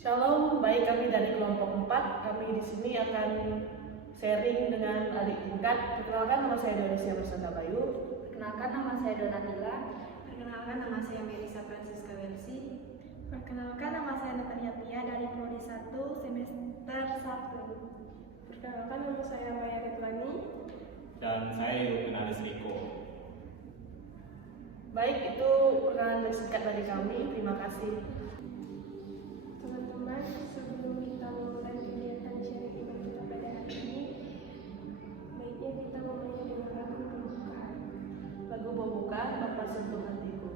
Shalom, baik kami dari kelompok 4. Kami di sini akan sharing dengan adik tingkat. Perkenalkan, nama saya Donesia Nusanta Bayu. Perkenalkan, nama saya Donatila. Perkenalkan, nama saya Melisa Francisca Welsi. Perkenalkan, nama saya Natania Pia dari Prodi 1 semester 1. Perkenalkan, nama saya Maya Ridwani. Dan saya Yudin Alis Riko. Baik, itu perkenalan singkat dari kami. Terima kasih. Teman-teman, sebelum kita memulai kegiatan sharing iman kita pada hari ini, baiknya kita memulai dengan lagu pembuka. Lagu pembuka, Bapa Sentuh Hatiku.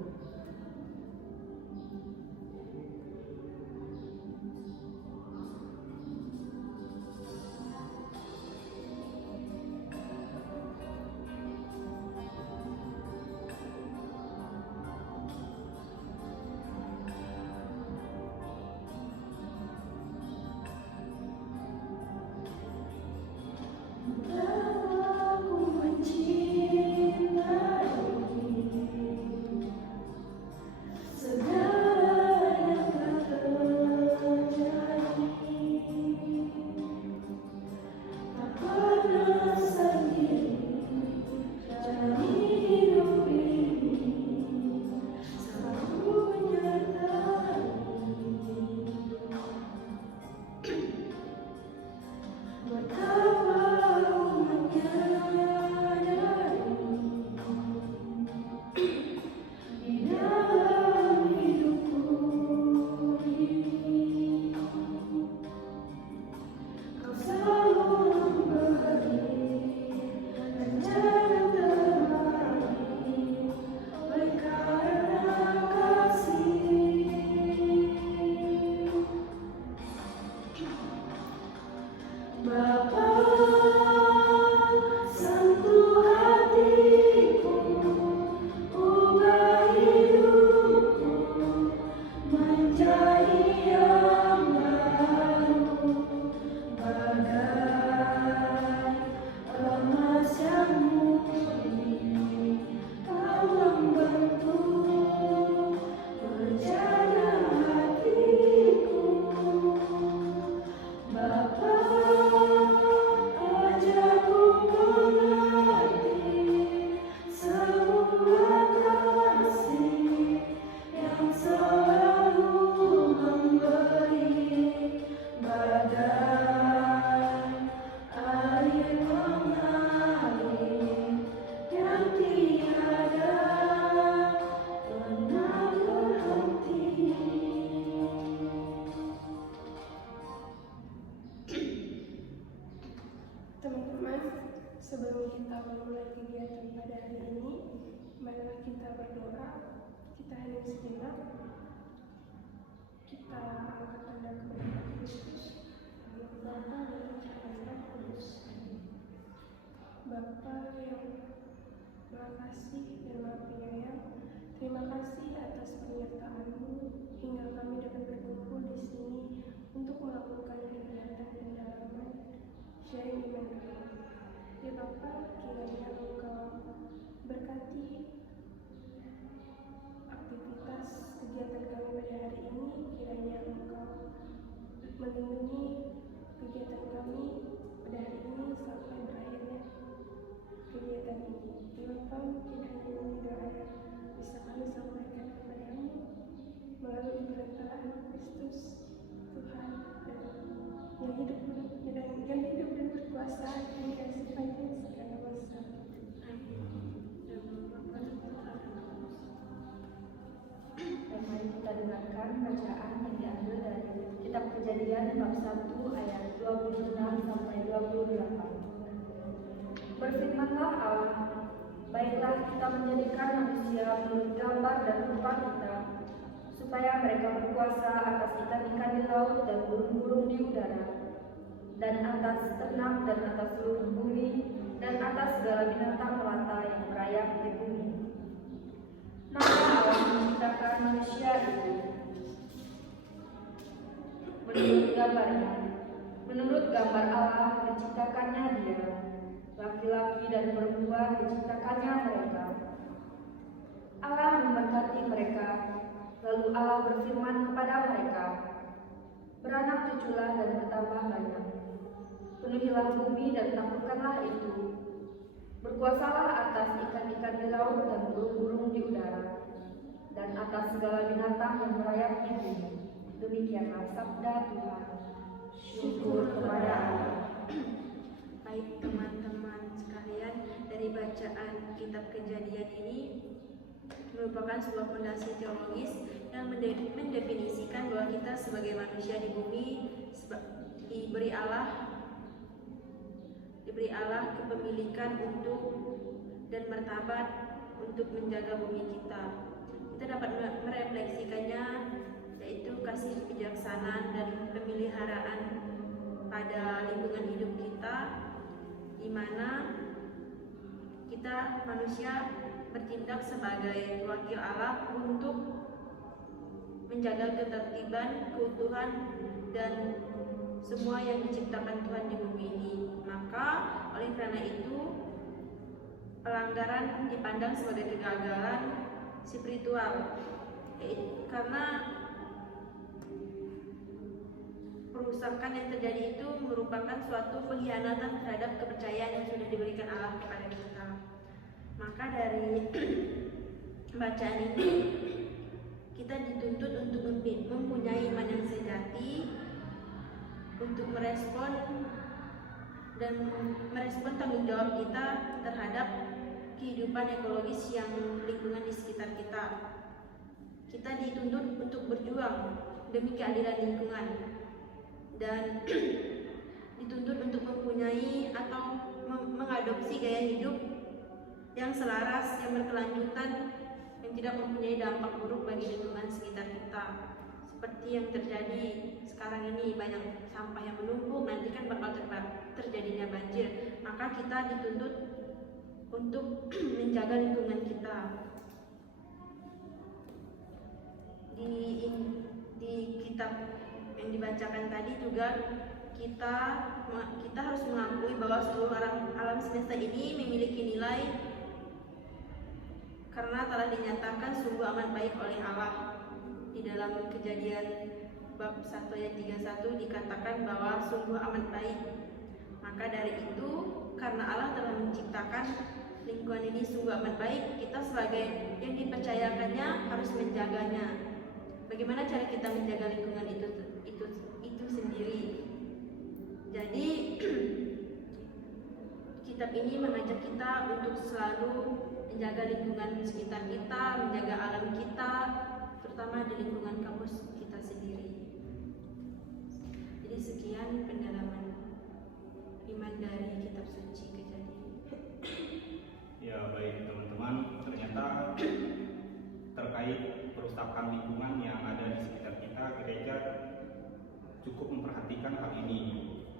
Teman-teman, sebelum kita memulai kegiatan pada hari ini, marilah kita berdoa. Kita hening sejenak. Kita angkat tanda kepada Kristus. Bapa dan Putra dan Roh Kudus. Bapa yang Maha Kasih dan Maha Penyayang, terima kasih atas penyertaan-Mu hingga kami dapat berkumpul di sini untuk melakukan kegiatan pendalaman sharing iman kami. Ya Bapa, kiranya Engkau berkati aktivitas kegiatan kami pada hari ini, kiranya Engkau melindungi kegiatan kami pada hari ini sampai berakhirnya kegiatan ini. Ya Bapa, kiranya ini doa yang bisa kami sampaikan kepadamu melalui perantaraan Kristus Tuhan yang hidup dan berkuasa hingga sepanjang segala masa. Dan mari kita dengarkan bacaan yang diambil dari Kitab Kejadian bab 1 ayat 26 sampai 28. Berfirmanlah Allah, baiklah kita menjadikan manusia menurut gambar dan rupa kita, supaya mereka berkuasa atas ikan-ikan di laut dan burung-burung di udara, dan atas ternak dan atas seluruh bumi, dan atas segala binatang melata yang merayap di bumi. Maka Allah menciptakan manusia itu menurut gambarnya. Menurut gambar Allah menciptakannya dia, laki-laki dan perempuan menciptakannya mereka. Allah memberkati mereka, lalu Allah berfirman kepada mereka, beranak cuculah dan bertambah banyak. Penuhilah bumi dan taklukkanlah itu. Berkuasalah atas ikan-ikan di laut dan burung-burung di udara, dan atas segala binatang yang merayap di bumi. Demikianlah sabda Tuhan. Syukur kepada Allah. Baik teman-teman sekalian, dari bacaan kitab Kejadian ini merupakan sebuah fondasi teologis yang mendefinisikan bahwa kita sebagai manusia di bumi diberi Allah kepemilikan untuk dan martabat untuk menjaga bumi kita. Kita dapat merefleksikannya, yaitu kasih kebijaksanaan dan pemeliharaan pada lingkungan hidup kita, di mana kita manusia bertindak sebagai wakil Allah untuk menjaga ketertiban, keutuhan, dan semua yang diciptakan Tuhan di bumi ini. Maka oleh karena itu pelanggaran dipandang sebagai kegagalan spiritual, karena perusakan yang terjadi itu merupakan suatu pengkhianatan terhadap kepercayaan yang sudah diberikan Allah kepada kita. Maka dari bacaan ini kita dituntut untuk mempunyai iman yang sejati, untuk merespon tanggung jawab kita terhadap kehidupan ekologis yang lingkungan di sekitar kita. Kita dituntut untuk berjuang demi keadilan lingkungan, dan dituntut untuk mempunyai atau mengadopsi gaya hidup yang selaras, yang berkelanjutan, yang tidak mempunyai dampak buruk bagi lingkungan sekitar kita. Seperti yang terjadi sekarang ini, banyak sampah yang menumpuk, nanti kan bakal terjadinya banjir. Maka kita dituntut untuk menjaga lingkungan kita. Di kitab yang dibacakan tadi juga kita harus mengakui bahwa seluruh alam semesta ini memiliki nilai, karena telah dinyatakan sungguh amat baik oleh Allah. Di dalam Kejadian bab 1 ayat 31 dikatakan bahwa sungguh amat baik. Maka dari itu, karena Allah telah menciptakan lingkungan ini sungguh amat baik, kita sebagai yang dipercayakannya harus menjaganya. Bagaimana cara kita menjaga lingkungan itu sendiri? Jadi kitab ini mengajak kita untuk selalu menjaga lingkungan sekitar kita, menjaga alam kita, terutama di lingkungan kampus kita sendiri. Jadi sekian pendalaman iman dari kitab suci Kejadian. Ya baik teman-teman, ternyata terkait perusakan lingkungan yang ada di sekitar kita, gereja cukup memperhatikan hal ini.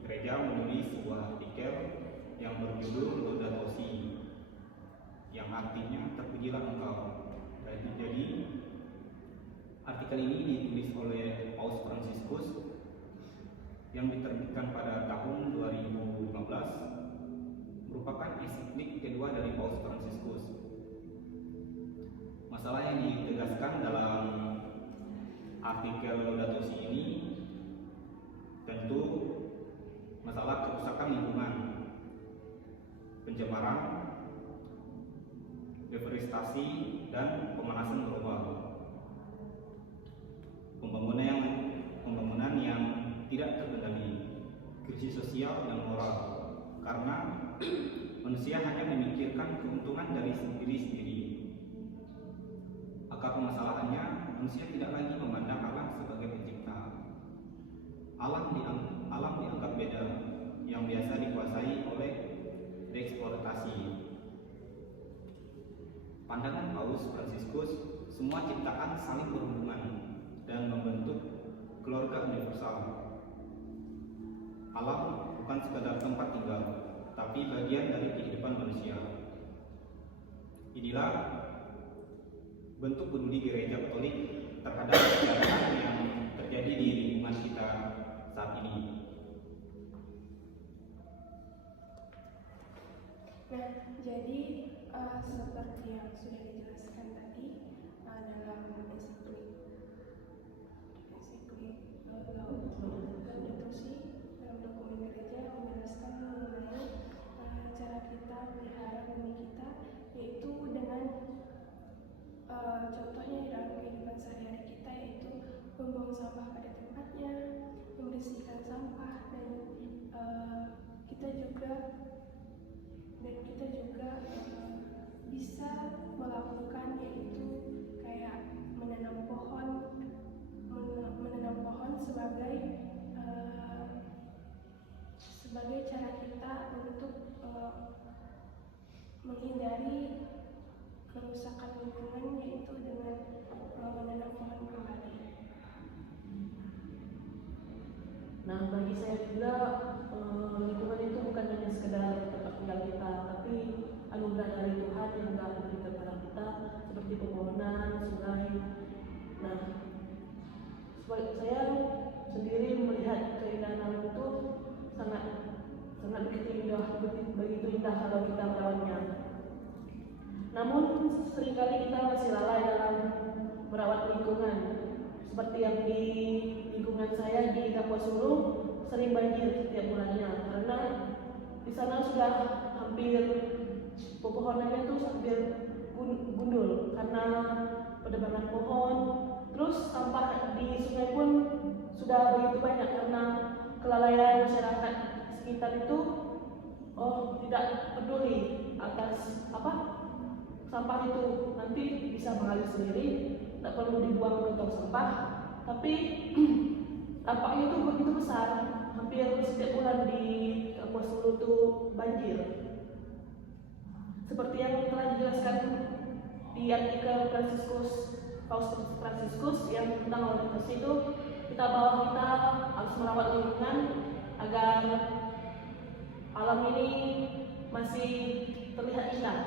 Gereja menulis sebuah artikel yang berjudul Laudato Si, yang artinya terpujilah engkau. Jadi artikel ini ditulis oleh Paus Fransiskus yang diterbitkan pada tahun 2015, merupakan ensiklik kedua dari Paus Fransiskus. Masalah yang ditegaskan dalam artikel Laudato Si ini tentu masalah kerusakan lingkungan, pencemaran, deforestasi, dan pemanasan global. Pembangunan yang tidak terkendali, krisis sosial dan moral, karena manusia hanya memikirkan keuntungan dari sendiri-sendiri. Akar permasalahannya, manusia tidak lagi memandang Allah sebagai pencipta. Alam dianggap beda, yang biasa dikuasai oleh dieksploitasi. Pandangan Paus Fransiskus, semua ciptaan saling berhubungan dan membentuk keluarga universal. Alam bukan sekadar tempat tinggal, tapi bagian dari kehidupan manusia. Inilah bentuk peduli Gereja Katolik terhadap kejahatan yang terjadi di lingkungan kita saat ini. Nah, jadi seperti yang sudah dijelaskan tadi dalam ensiklik sampah dan kita juga bisa melakukan yaitu kayak menanam pohon sebagai cara kita untuk menghindari kerusakan lingkungan, yaitu dengan menanam pohon kembali. Nah, bagi saya juga lingkungan itu bukan hanya sekedar tempat tinggal kita, tapi anugerah dari Tuhan yang telah diberikan kepada kita, seperti pepohonan, sungai. Nah, saya sendiri melihat keindahan alam itu sangat begitu indah kalau kita merawatnya. Namun seringkali kita masih lalai dalam merawat lingkungan. Seperti yang di lingkungan saya di Kapuas Hulu sering banjir setiap bulannya, karena di sana sudah hampir pepohonannya tuh hampir gundul karena penebangan pohon. Terus sampah di sungai pun sudah begitu banyak karena kelalaian masyarakat sekitar itu tidak peduli atas sampah itu, nanti bisa mengalir sendiri, tidak perlu dibuang ke tong sampah. Tapi dampaknya itu begitu besar, hampir setiap bulan di Kapuas Hulu itu banjir. Seperti yang telah dijelaskan di artikel Paus Fransiskus yang tentang Laudato Si itu, kita harus merawat lingkungan agar alam ini masih terlihat indah.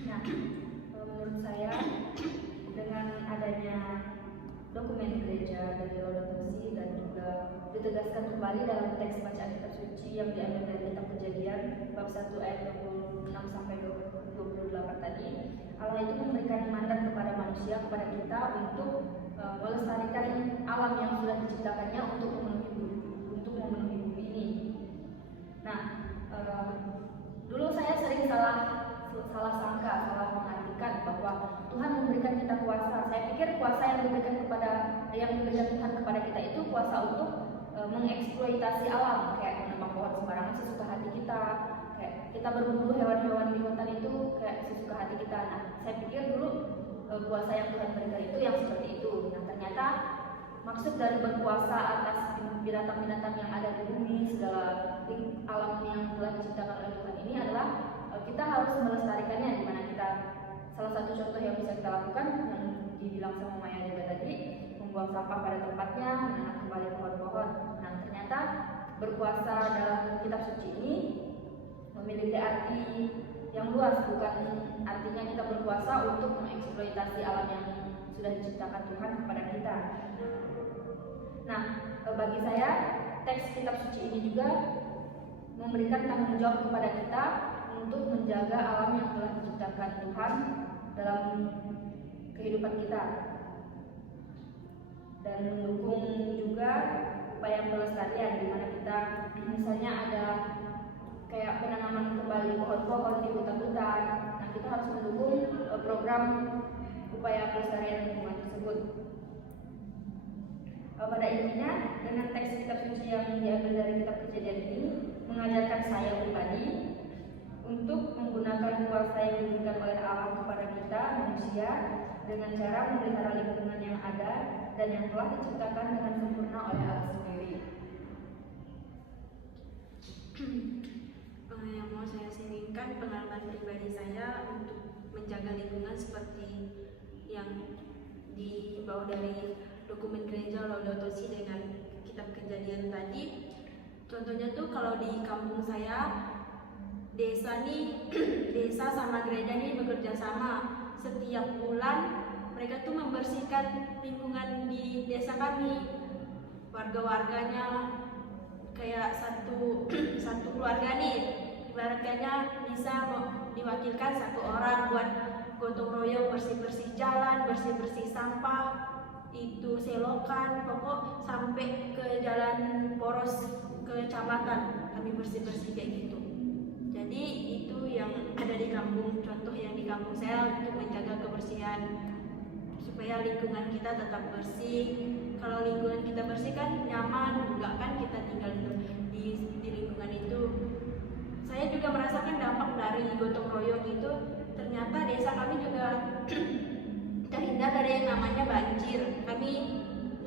Nah, menurut saya dengan adanya dokumen gereja dari Laudato Si dan juga ditegaskan kembali dalam teks bacaan kitab suci yang diambil dari kitab Kejadian bab 1 ayat 26 sampai 28 tadi, Allah itu memberikan mandat kepada manusia, kepada kita untuk melestarikan alam yang sudah diciptakannya untuk memenuhi bumi ini. Nah, dulu saya sering salah sangka, salah mengartikan bahwa Tuhan memberikan kita kuasa. Saya pikir kuasa yang diberikan Tuhan kepada kita itu kuasa untuk mengeksploitasi alam, kayak menebang pohon sembarangan sesuka hati kita, kayak kita berburu hewan-hewan di hutan itu kayak sesuka hati kita. Nah, saya pikir dulu kuasa yang Tuhan berikan itu yang seperti itu. Nah, ternyata maksud dari berkuasa atas binatang-binatang yang ada di bumi, segala alam yang telah diciptakan oleh Tuhan ini adalah kita harus melestarikannya, di mana kita salah satu contoh yang bisa kita lakukan yang dibilang sama Maya juga tadi, membuang sampah pada tempatnya, menanam kembali pohon-pohon. Nah, ternyata berkuasa dalam kitab suci ini memiliki arti yang luas, bukan artinya kita berkuasa untuk mengeksploitasi alam yang sudah diciptakan Tuhan kepada kita. Nah, bagi saya teks kitab suci ini juga memberikan tanggung jawab kepada kita untuk menjaga alam yang telah diciptakan Tuhan dalam kehidupan kita, dan mendukung juga upaya pelestarian, di mana kita misalnya ada kayak penanaman kembali pohon-pohon di hutan-hutan. Nah, kita harus mendukung program upaya pelestarian lingkungan tersebut. Pada intinya, dengan teks kitab suci yang diambil dari kitab Kejadian ini mengajarkan saya pribadi untuk menggunakan kuasa yang diberikan oleh Allah kepada kita manusia dengan cara memelihara lingkungan yang ada dan yang telah diciptakan dengan sempurna oleh Allah sendiri. Yang mau saya sharingkan pengalaman pribadi saya untuk menjaga lingkungan seperti yang dibawa dari dokumen gereja Laudato Si dengan kitab Kejadian tadi. Contohnya tuh kalau di kampung saya, desa sama gereja nih bekerja sama. Setiap bulan mereka tuh membersihkan lingkungan di desa kami. Warga-warganya kayak satu keluarga nih, ibaratnya bisa diwakilkan satu orang buat gotong royong bersih-bersih jalan, bersih-bersih sampah, itu selokan, pokok sampai ke jalan poros kecamatan kami bersih-bersih kayak gitu. Jadi itu yang ada di kampung, contoh yang di kampung saya untuk menjaga kebersihan supaya lingkungan kita tetap bersih. Kalau lingkungan kita bersih pasti kan nyaman juga kan kita tinggal di lingkungan itu. Saya juga merasakan dampak dari gotong royong itu. Ternyata desa kami juga terhindar dari yang namanya banjir. Kami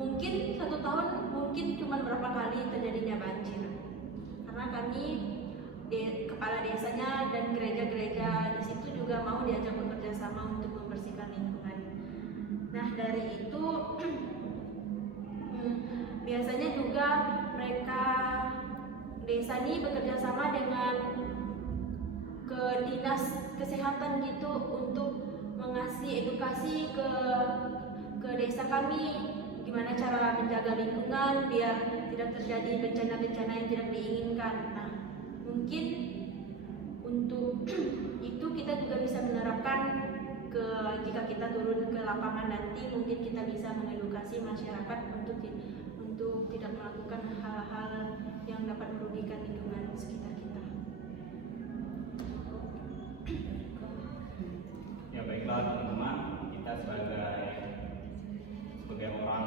mungkin 1 tahun mungkin cuma berapa kali terjadinya banjir, karena kami kepala desanya dan gereja-gereja di situ juga mau diajak bekerja sama untuk membersihkan lingkungan. Nah dari itu biasanya juga mereka desa ini bekerja sama dengan ke dinas kesehatan gitu untuk mengasih edukasi ke desa kami gimana cara menjaga lingkungan biar tidak terjadi bencana-bencana yang tidak diinginkan. Nah, mungkin untuk itu kita juga bisa menerapkan jika kita turun ke lapangan nanti, mungkin kita bisa mengedukasi masyarakat untuk tidak melakukan hal-hal yang dapat merugikan lingkungan sekitar kita. Ya baiklah teman-teman, kita sebagai orang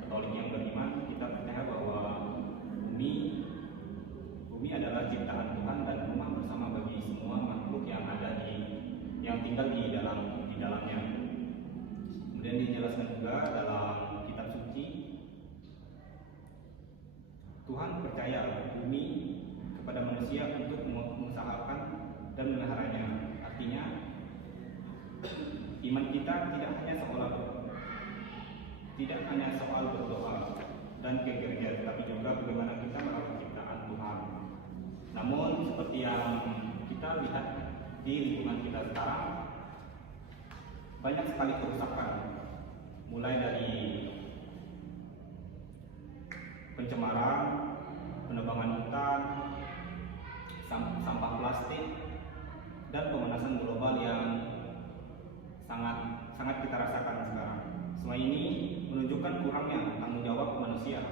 Katolik yang beriman, kita percaya bahwa bumi adalah ciptaan Tuhan dan rumah bersama bagi semua makhluk yang tinggal di dalamnya. Kemudian dijelaskan juga dalam kitab suci, Tuhan percaya bumi kepada manusia untuk mengusahakan dan memeliharanya. Artinya iman kita tidak hanya soal berdoa dan ke gereja, tapi juga bagaimana kita merawat ciptaan Tuhan. Namun seperti yang kita lihat di lingkungan kita sekarang, banyak sekali kerusakan, mulai dari pencemaran, penebangan hutan, sampah plastik, dan pemanasan global yang sangat kita rasakan sekarang. Semua ini menunjukkan kurangnya tanggung jawab manusia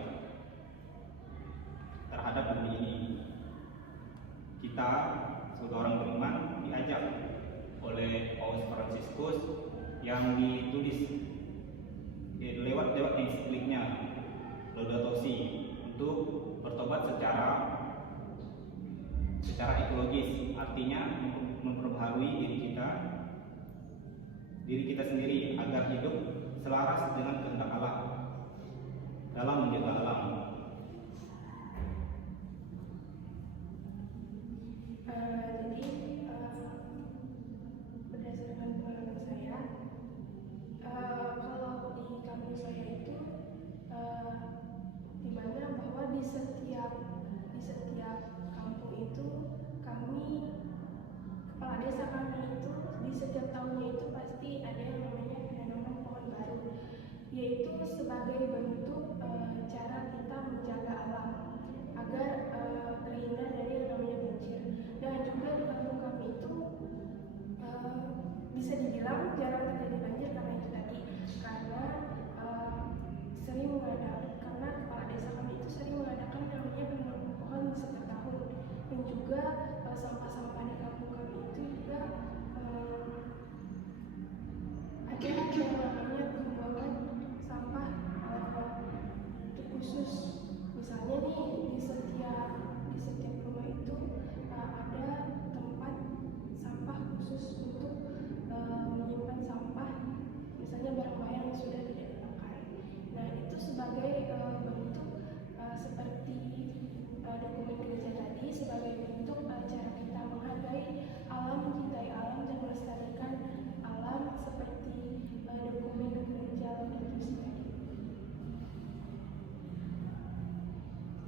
terhadap bumi ini. Kita sebagai orang beriman diajak oleh Paus Fransiskus yang ditulis lewat ensikliknya Laudato Si untuk bertobat secara ekologis, artinya memperbaharui diri kita sendiri agar hidup selaras dengan kehendak Allah dalam menjaga alam. Berdasarkan pengalaman saya, kalau di kampung saya itu di mana bahwa di setiap kampung itu kami, kepala desa kami itu di setiap tahunnya itu pasti ada yang namanya penanaman pohon baru, yaitu sebagai bentuk cara kita menjaga alam agar terhindar dari yang namanya banjir. Dan juga di kampung kami itu bisa dibilang jarang terjadi banjir karena itu tadi, karena kepala desa kami itu sering mengadakan namanya penanaman pohon setiap tahun. Dan juga sampah-sampah di kampung kami itu juga ada yang namanya pembuangan sampah khusus. Misalnya nih di setiap rumah itu ada tempat sampah khusus untuk menyimpan sampah, misalnya barang-barang yang sudah tidak dipakai. Nah itu sebagai bentuk seperti dokumen gereja tadi, sebagai bentuk cara kita menghargai alam, mencintai alam dan melestarikan alam, seperti dokumen gereja Laudato Si tadi.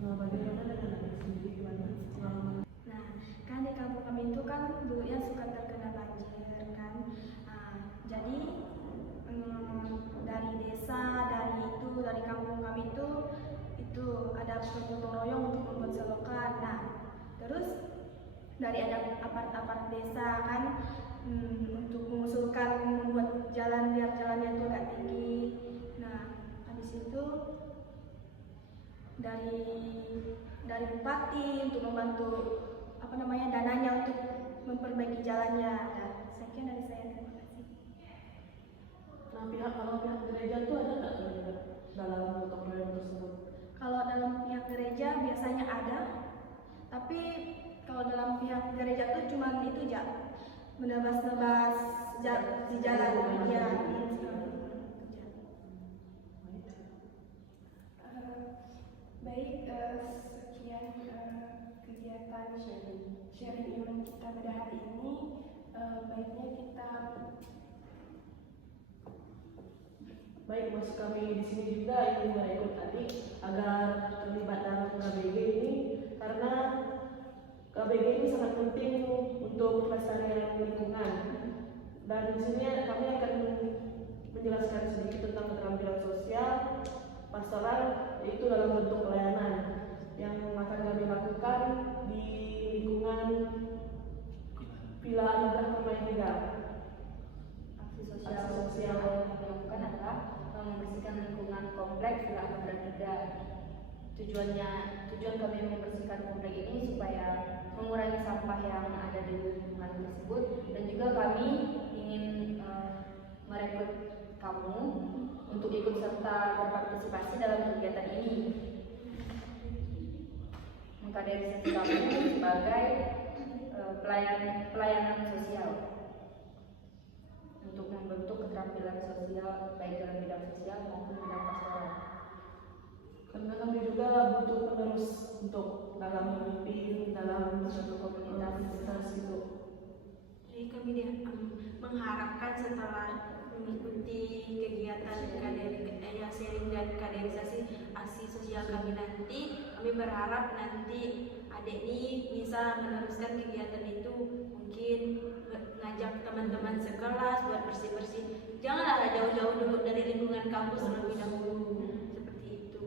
Bagaimana dengan anak sendiri, gimana pengalaman? Nah, kan di kampung kami itu kan dulunya suka terkena banjir kan. Jadi dari desa, dari kampung kami itu ada gotong royong untuk membuat selokan. Nah, terus dari ada apart-apart desa kan untuk mengusulkan membuat jalan biar jalannya itu agak tinggi. Nah, habis itu dari bupati untuk membantu dananya untuk memperbaiki jalannya. Nah, sekian dari saya, terima kasih. Nah, pihak gereja itu ada nggak dalam gotong royong tersebut? tidak menebas-nebas di jalan ya. Baik, sekian kegiatan sharing iman kita pada hari ini. Baiknya kita Maksud kami di sini juga ingin merekrut adik agar terlibat dalam KBG ini, karena KBG ini sangat penting untuk pelestarian lingkungan. Dan di sini kami akan menjelaskan sedikit tentang keterampilan sosial pastoral, yaitu dalam bentuk pelayanan yang akan kami lakukan di lingkungan Villa Anugerah Permai 3. Aksi sosial yang dilakukan adalah membersihkan lingkungan kompleks Villa Anugerah 3. Tujuan kami membersihkan kompleks ini supaya mengurangi sampah yang ada di lingkungan tersebut, dan juga kami ingin merekrut kamu untuk ikut serta berpartisipasi dalam kegiatan ini, mengkaderisasi kamu sebagai pelayanan sosial untuk membentuk keterampilan sosial baik dalam bidang sosial maupun bidang pastoral. Karena kami juga butuh penerus untuk dalam memimpin dalam suatu komunitas itu. Jadi kami mengharapkan setelah mengikuti kegiatan sharing dan kaderisasi aksi sosial kami nanti, kami berharap nanti adik ini bisa meneruskan kegiatan itu, mungkin ngajak teman-teman sekelas buat bersih-bersih. Janganlah jauh-jauh dulu dari lingkungan kampus terlebih dahulu, seperti itu.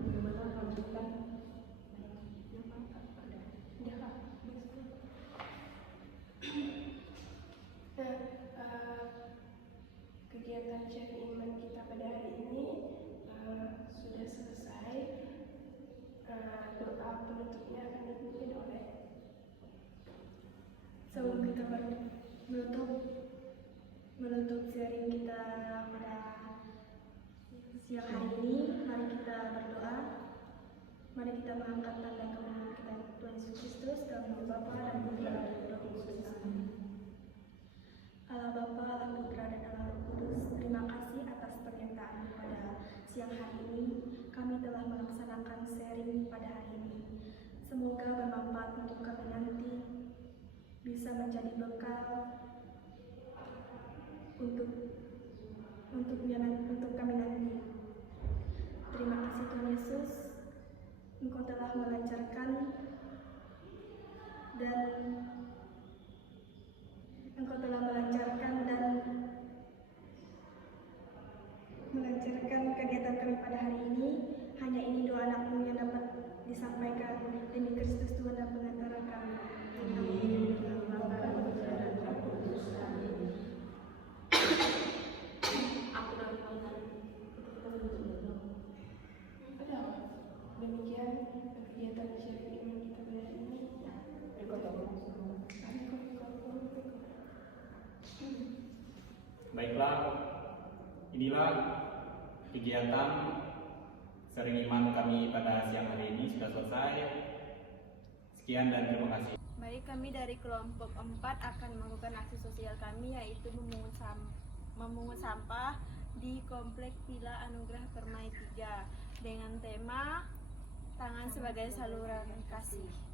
Bagaimana lanjutkan? Kegiatan sharing iman kita pada hari ini sudah selesai. Doa penutupnya akan dipimpin oleh Sebelum kita menutup sharing kita pada siang hari ini, mari kita berdoa. Mari kita mengangkat tanda kebenaran kita Tuhan Yesus Kristus dalam nama Bapa dan Putra dan Roh Kudus. Amin. Allah Bapa, Allah Putra dan Allah Roh Kudus, terima kasih atas pernyataan pada siang hari ini. Kami telah melaksanakan sharing pada hari ini. Semoga bermanfaat untuk kami nanti, bisa menjadi bekal untuk kami nanti. Terima kasih Tuhan Yesus, Engkau telah melancarkan kegiatan kami pada hari ini. Hanya ini doa anakmu yang dapat disampaikan demi Kristus Tuhan dan pengantara kami. Amin. demikian kegiatan sharing iman kita pada hari ini. Baiklah, inilah kegiatan sharing iman kami pada siang hari ini sudah selesai. Sekian dan terima kasih. Baik, kami dari kelompok 4 akan melakukan aksi sosial kami, yaitu memungut sampah di Komplek Villa Anugerah Permai 3 dengan tema Tangan Sebagai Saluran Kasih.